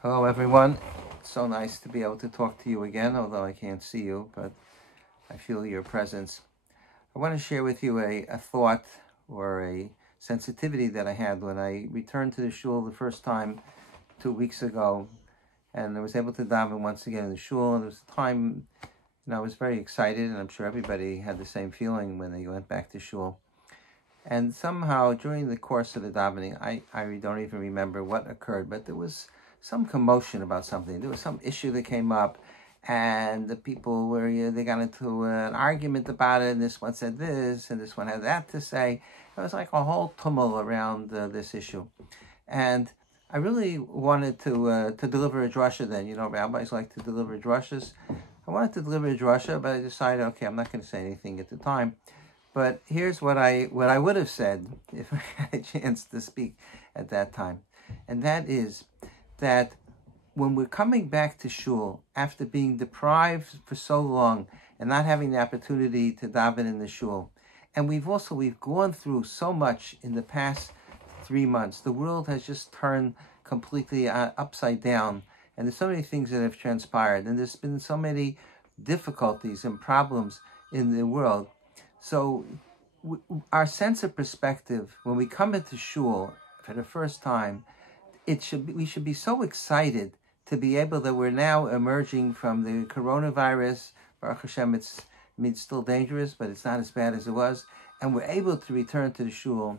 Hello, everyone. It's so nice to be able to talk to you again, although I can't see you, but I feel your presence. I want to share with you a thought or a sensitivity that I had when I returned to the shul the first time 2 weeks ago, and I was able to daven once again in the shul. And there was a time, I was very excited, and I'm sure everybody had the same feeling when they went back to shul. And somehow, during the course of the davening, I don't even remember what occurred, but there was some commotion about something. There was some issue that came up, and the people were, they got into an argument about it, and this one said this, and this one had that to say. It was like a whole tumult around this issue. And I really wanted to deliver a drosha then. Rabbis like to deliver droshas. I wanted to deliver a drosha, but I decided, okay, I'm not going to say anything at the time. But here's what I would have said if I had a chance to speak at that time. And that is that when we're coming back to shul after being deprived for so long and not having the opportunity to daven in the shul, and we've gone through so much in the past 3 months. The world has just turned completely upside down, and there's so many things that have transpired, and there's been so many difficulties and problems in the world. So our sense of perspective when we come into shul for the first time, we should be so excited to be able that we're now emerging from the coronavirus. Baruch Hashem, it's still dangerous, but it's not as bad as it was, and we're able to return to the shul.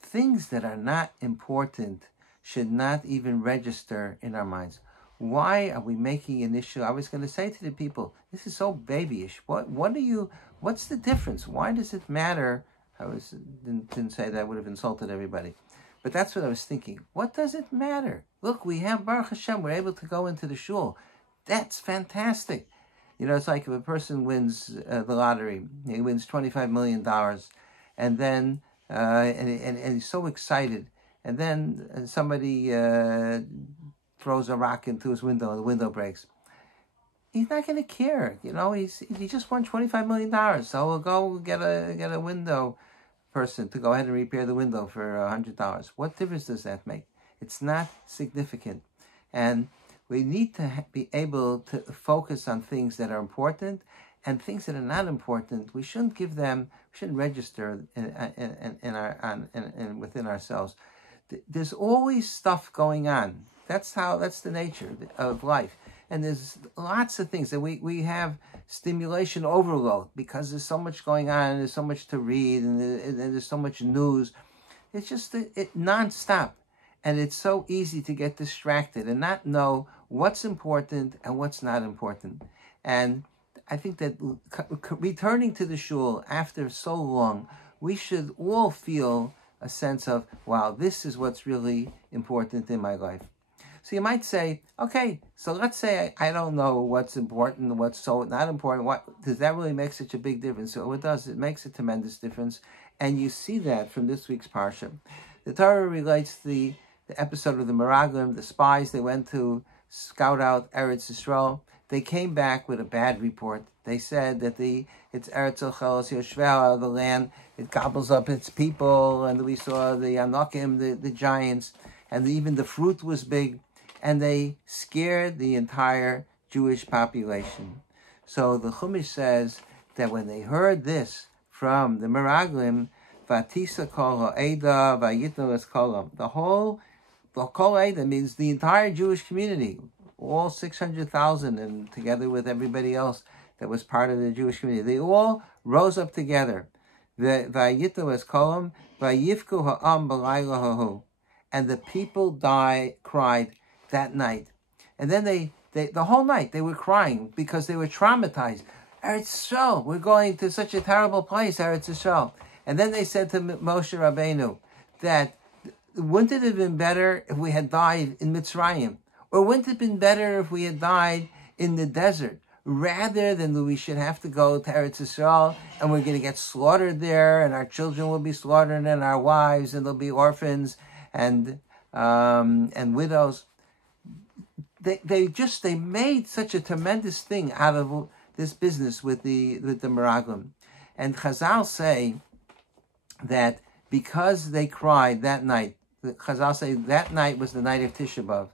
Things that are not important should not even register in our minds. Why are we making an issue? I was going to say to the people, this is so babyish. What's the difference? Why does it matter? Didn't say that, I would have insulted everybody. But that's what I was thinking. What does it matter? Look, we have Baruch Hashem, we're able to go into the shul. That's fantastic. It's like if a person wins the lottery, he wins $25 million, and then, and he's so excited, and then somebody throws a rock into his window, and the window breaks. He's not going to care, he just won $25 million, so we'll go get a window person to go ahead and repair the window for $100. What difference does that make? It's not significant. And we need to be able to focus on things that are important, and things that are not important, we shouldn't register within ourselves. There's always stuff going on. That's the nature of life. And there's lots of things that we have stimulation overload because there's so much going on, and there's so much to read, and there's so much news. It's just nonstop. And it's so easy to get distracted and not know what's important and what's not important. And I think that returning to the shul after so long, we should all feel a sense of, wow, this is what's really important in my life. So you might say, okay, so let's say I don't know what's important and what's so not important. Does that really make such a big difference? So it does. It makes a tremendous difference. And you see that from this week's parsha. The Torah relates the episode of the Meraglim, the spies. They went to scout out Eretz Yisrael. They came back with a bad report. They said that it's Eretz Ochelos Yoshveh, the land, it gobbles up its people, and we saw the Anakim, the giants, and even the fruit was big. And they scared the entire Jewish population. So the Chumash says that when they heard this from the Meraglim, Vatisa kol ha'eda vayitnu es kolam. The kol ha'eda means the entire Jewish community, all 600,000, and together with everybody else that was part of the Jewish community. They all rose up together. Vayitnu es kolam vayifku ha'am b'layla hahu. And the people cried that night. And then they the whole night they were crying because they were traumatized. Eretz Yisrael, we're going to such a terrible place, Eretz Yisrael. And then they said to Moshe Rabbeinu that wouldn't it have been better if we had died in Mitzrayim? Or wouldn't it have been better if we had died in the desert? Rather than we should have to go to Eretz Yisrael and we're going to get slaughtered there, and our children will be slaughtered, and our wives, and they'll be orphans and widows. They made such a tremendous thing out of this business with the Meraglim. And Chazal say that because they cried that night, Chazal say that night was the night of Tisha B'Av,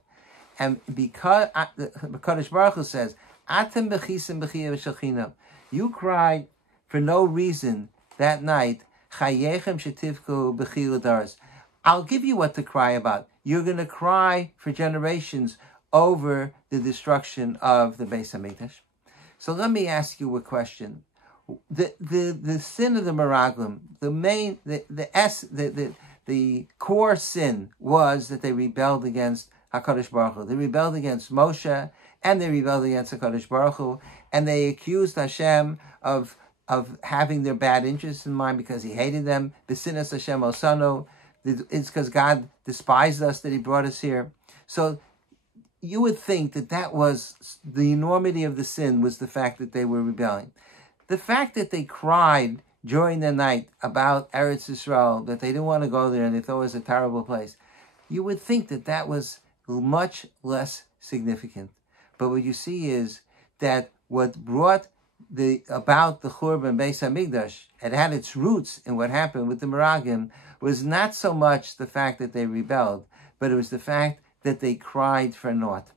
And because the Kadosh Baruch Hu says, "Atem bechisim b'chiyah v'shachinam," you cried for no reason that night. Chayechem shetivku b'chiyah daras. I'll give you what to cry about. You're going to cry for generations over the destruction of the Beis Hamikdash. So let me ask you a question. The sin of the Meraglim, the core sin was that they rebelled against HaKadosh Baruch Hu. They rebelled against Moshe, and they rebelled against HaKadosh Baruch Hu, and they accused Hashem of having their bad interests in mind because he hated them. B'sinas Hashem osano. It's because God despised us that he brought us here. So you would think that was the enormity of the sin, was the fact that they were rebelling. The fact that they cried during the night about Eretz Yisrael, that they didn't want to go there and they thought it was a terrible place, you would think that was much less significant. But what you see is that what brought about the Churban Beis Hamikdash, it had its roots in what happened with the Meraglim, was not so much the fact that they rebelled, but it was the fact that they cried for naught.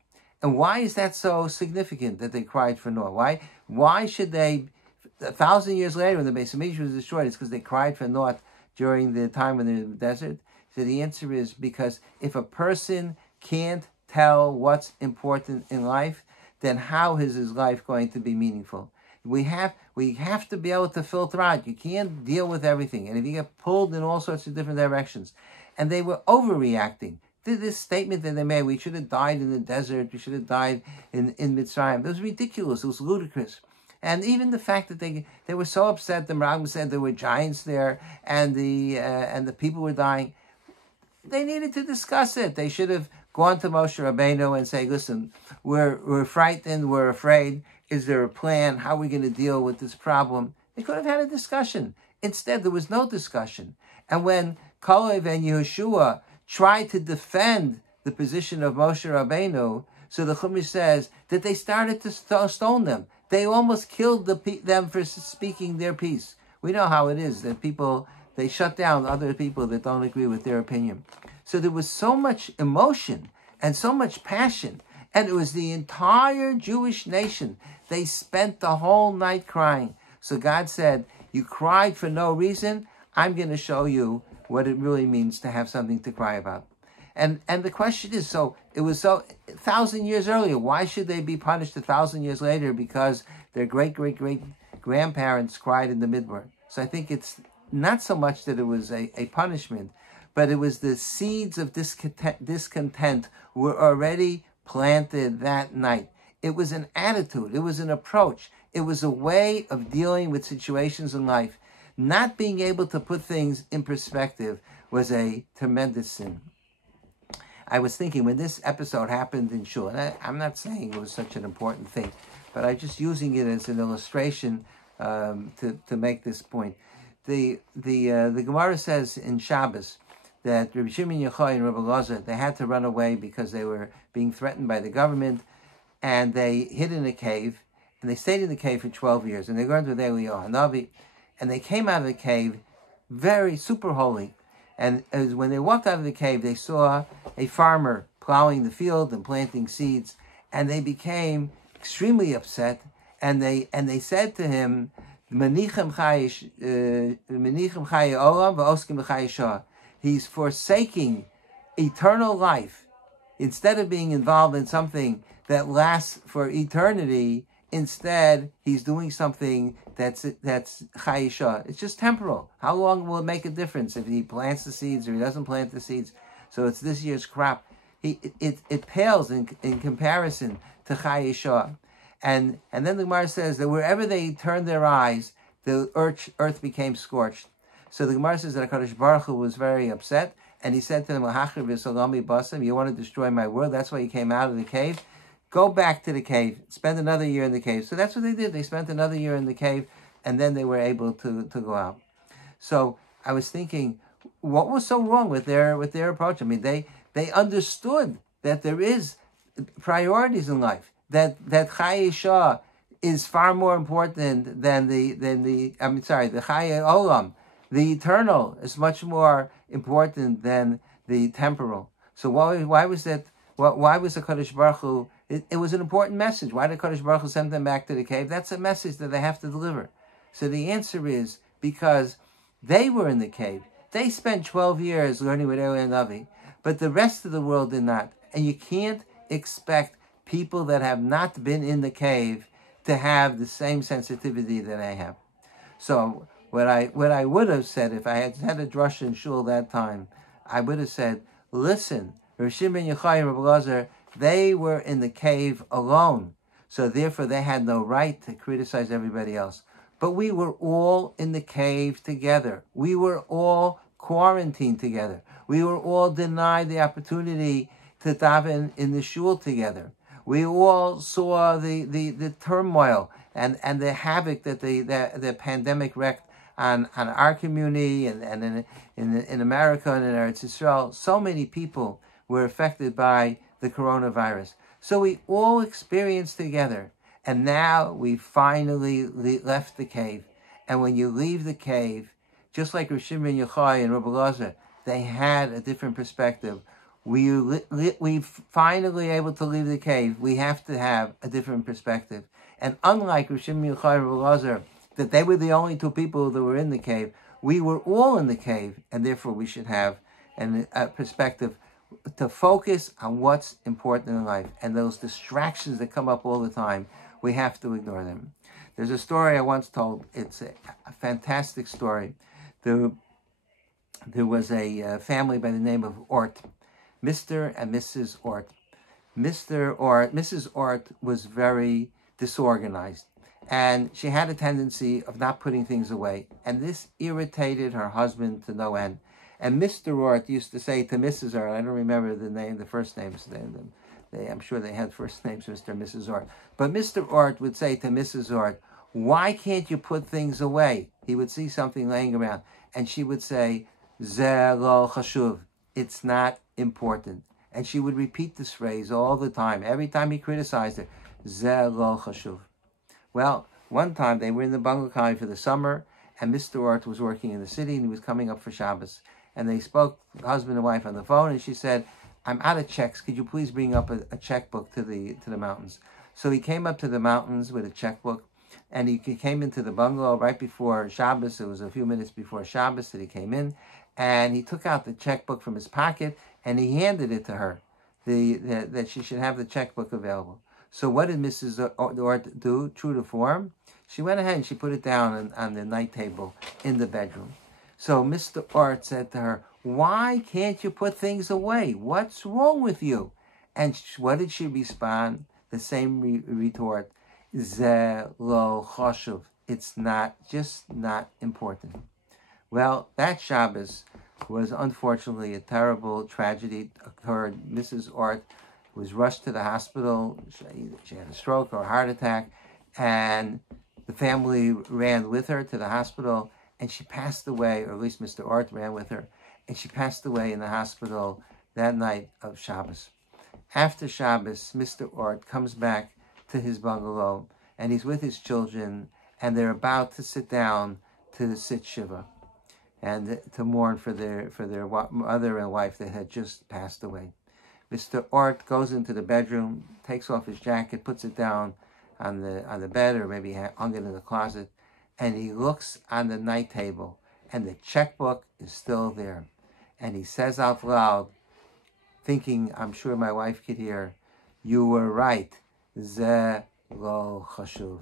And why is that so significant, that they cried for naught? Why should they, 1,000 years later when the Beis Hamikdash was destroyed, it's because they cried for naught during the time when they were in the desert? So the answer is because if a person can't tell what's important in life, then how is his life going to be meaningful? We have to be able to filter out. You can't deal with everything. And if you get pulled in all sorts of different directions. And they were overreacting to this statement that they made. We should have died in the desert. We should have died in Mitzrayim. It was ridiculous. It was ludicrous. And even the fact that they were so upset, the Meraglim said there were giants there and the people were dying. They needed to discuss it. They should have gone to Moshe Rabbeinu and say, listen, we're frightened, we're afraid. Is there a plan? How are we going to deal with this problem? They could have had a discussion. Instead, there was no discussion. And when Kalev and Yehoshua tried to defend the position of Moshe Rabbeinu, so the Chumash says that they started to stone them. They almost killed them for speaking their piece. We know how it is that people, they shut down other people that don't agree with their opinion. So there was so much emotion and so much passion. And it was the entire Jewish nation. They spent the whole night crying. So God said, you cried for no reason. I'm going to show you what it really means to have something to cry about. And the question is, so it was so 1,000 years earlier. Why should they be punished 1,000 years later because their great-great-great-grandparents cried in the Midbar? So I think it's not so much that it was a punishment, but it was the seeds of discontent were already planted that night. It was an attitude. It was an approach. It was a way of dealing with situations in life. Not being able to put things in perspective was a tremendous sin. I was thinking when this episode happened in Shul, and I'm not saying it was such an important thing, but I'm just using it as an illustration to make this point. The Gemara says in Shabbos that Rabbi Shimon Yochai and Rabbi Elazar, they had to run away because they were being threatened by the government, and they hid in a cave, and they stayed in the cave for 12 years, and they learned with Eliyahu Hanavi, and they came out of the cave very super holy. And when they walked out of the cave, they saw a farmer plowing the field and planting seeds, and they became extremely upset, and they said to him, he's forsaking eternal life. Instead of being involved in something that lasts for eternity, instead he's doing something that's chayisha. It's just temporal. How long will it make a difference if he plants the seeds or he doesn't plant the seeds? So it's this year's crop. It pales in comparison to chayisha. And then the Gemara says that wherever they turned their eyes, the earth became scorched. So the Gemara says that HaKadosh Baruch Hu was very upset, and he said to them, you want to destroy my world? That's why you came out of the cave? Go back to the cave. Spend another year in the cave. So that's what they did. They spent another year in the cave, and then they were able to go out. So I was thinking, what was so wrong with their approach? I mean, they understood that there is priorities in life. That Chayei is far more important than the Chayei Olam. The eternal is much more important than the temporal. So why was Why was the Kadosh Baruch Hu? It was an important message. Why did Kadosh Baruch Hu send them back to the cave? That's a message that they have to deliver. So the answer is because they were in the cave. They spent 12 years learning with Eli and Navi, but the rest of the world did not. And you can't expect people that have not been in the cave to have the same sensitivity that I have. So what I would have said if I had had a drosha in shul that time, I would have said, listen, Rav Shimon ben Yochai and Rabbi Elazar, they were in the cave alone. So therefore they had no right to criticize everybody else. But we were all in the cave together. We were all quarantined together. We were all denied the opportunity to daven in the shul together. We all saw the turmoil and the havoc that the pandemic wreaked on our community and in America and in Eretz Yisrael. So many people were affected by the coronavirus. So we all experienced together. And now we finally left the cave. And when you leave the cave, just like Rav Shimon ben Yochai and Rabbi Elazar, they had a different perspective. We finally able to leave the cave. We have to have a different perspective. And unlike Rav Shimon ben Yochai and Rabbi Elazar, that they were the only two people that were in the cave, we were all in the cave, and therefore we should have a perspective to focus on what's important in life. And those distractions that come up all the time, we have to ignore them. There's a story I once told. It's a fantastic story. There was a family by the name of Ort, Mr. and Mrs. Ort. Mrs. Ort was very disorganized, and she had a tendency of not putting things away, and this irritated her husband to no end. And Mr. Ort used to say to Mrs. Ort, I don't remember the first names, I'm sure they had first names, Mr. and Mrs. Ort. But Mr. Ort would say to Mrs. Ort, why can't you put things away? He would see something laying around, and she would say, Ze lo chashuv, it's not important. And she would repeat this phrase all the time, every time he criticized her, Ze lo chashuv. Well, one time they were in the bungalow for the summer, and Mr. Ort was working in the city, and he was coming up for Shabbos. And they spoke, husband and wife, on the phone, and she said, I'm out of checks. Could you please bring up a checkbook to the mountains? So he came up to the mountains with a checkbook, and he came into the bungalow right before Shabbos. It was a few minutes before Shabbos that he came in, and he took out the checkbook from his pocket, and he handed it to her, that she should have the checkbook available. So what did Mrs. Ort do, true to form? She went ahead and she put it down on the night table in the bedroom. So Mr. Ort said to her, why can't you put things away? What's wrong with you? And what did she respond? The same retort, Ze lo chashuv. It's just not important. Well, that Shabbos was unfortunately a terrible tragedy occurred. Mrs. Ort was rushed to the hospital. She had a stroke or a heart attack, and the family ran with her to the hospital, and she passed away, or at least Mr. Ort ran with her, and she passed away in the hospital that night of Shabbos. After Shabbos, Mr. Ort comes back to his bungalow, and he's with his children, and they're about to sit down to sit shiva, and to mourn for their mother and wife that had just passed away. Mr. Ort goes into the bedroom, takes off his jacket, puts it down on the bed, or maybe hung it in the closet, and he looks on the night table, and the checkbook is still there. And he says out loud, thinking, I'm sure my wife could hear, you were right, Ze lo chashuv.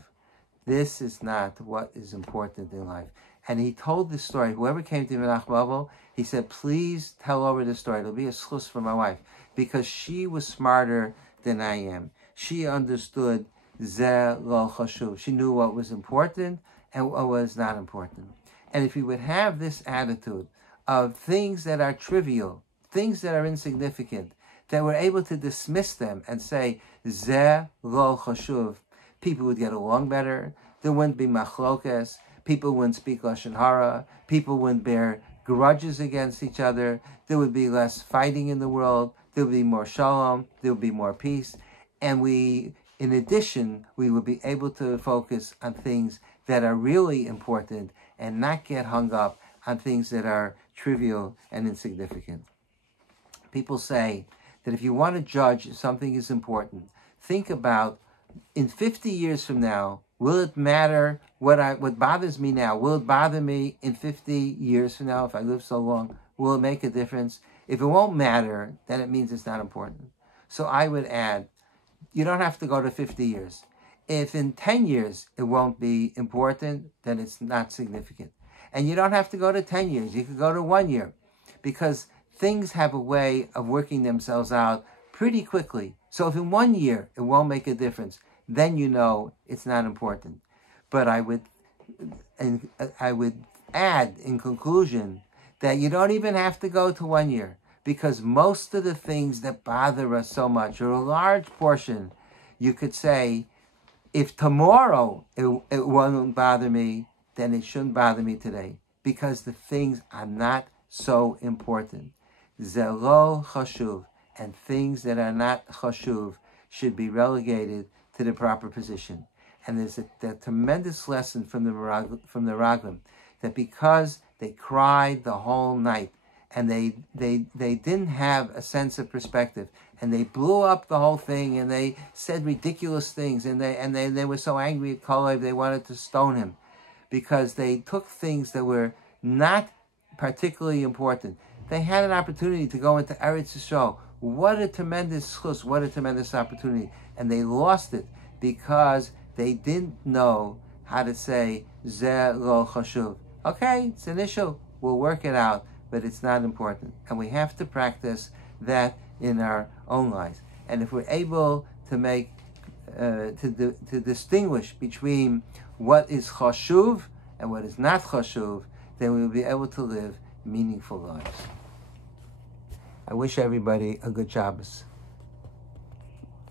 This is not what is important in life. And he told this story. Whoever came to Menach Babel, he said, please tell over the story. It'll be a schus for my wife, because she was smarter than I am. She understood Ze lo chashuv. She knew what was important and what was not important. And if you would have this attitude of things that are trivial, things that are insignificant, that we're able to dismiss them and say, Ze lo chashuv, people would get along better. There wouldn't be machlokes. People wouldn't speak lashon hara. People wouldn't bear grudges against each other. There would be less fighting in the world. There would be more shalom. There would be more peace. And in addition, we would be able to focus on things that are really important and not get hung up on things that are trivial and insignificant. People say that if you want to judge if something is important, think about, in 50 years from now, will it matter what bothers me now? Will it bother me in 50 years from now if I live so long? Will it make a difference? If it won't matter, then it means it's not important. So I would add, you don't have to go to 50 years. If in 10 years it won't be important, then it's not significant. And you don't have to go to 10 years. You could go to 1 year, because things have a way of working themselves out pretty quickly. So if in 1 year it won't make a difference, then you know it's not important. But I would add in conclusion that you don't even have to go to 1 year, because most of the things that bother us so much, or a large portion, you could say, if tomorrow it won't bother me, then it shouldn't bother me today, because the things are not so important. Zelo chashuv, and things that are not chashuv should be relegated to the proper position. And there's a tremendous lesson from the Raglim, that because they cried the whole night, and they didn't have a sense of perspective, and they blew up the whole thing, and they said ridiculous things, and they were so angry at Kalev they wanted to stone him, because they took things that were not particularly important. They had an opportunity to go into Eretz Yisrael. What a tremendous chus, what a tremendous opportunity. And they lost it because they didn't know how to say, Zeh lo chashuv. Okay, it's an issue, we'll work it out, but it's not important. And we have to practice that in our own lives. And if we're able to make, to distinguish between what is chashuv and what is not chashuv, then we will be able to live meaningful lives. I wish everybody a good Shabbos.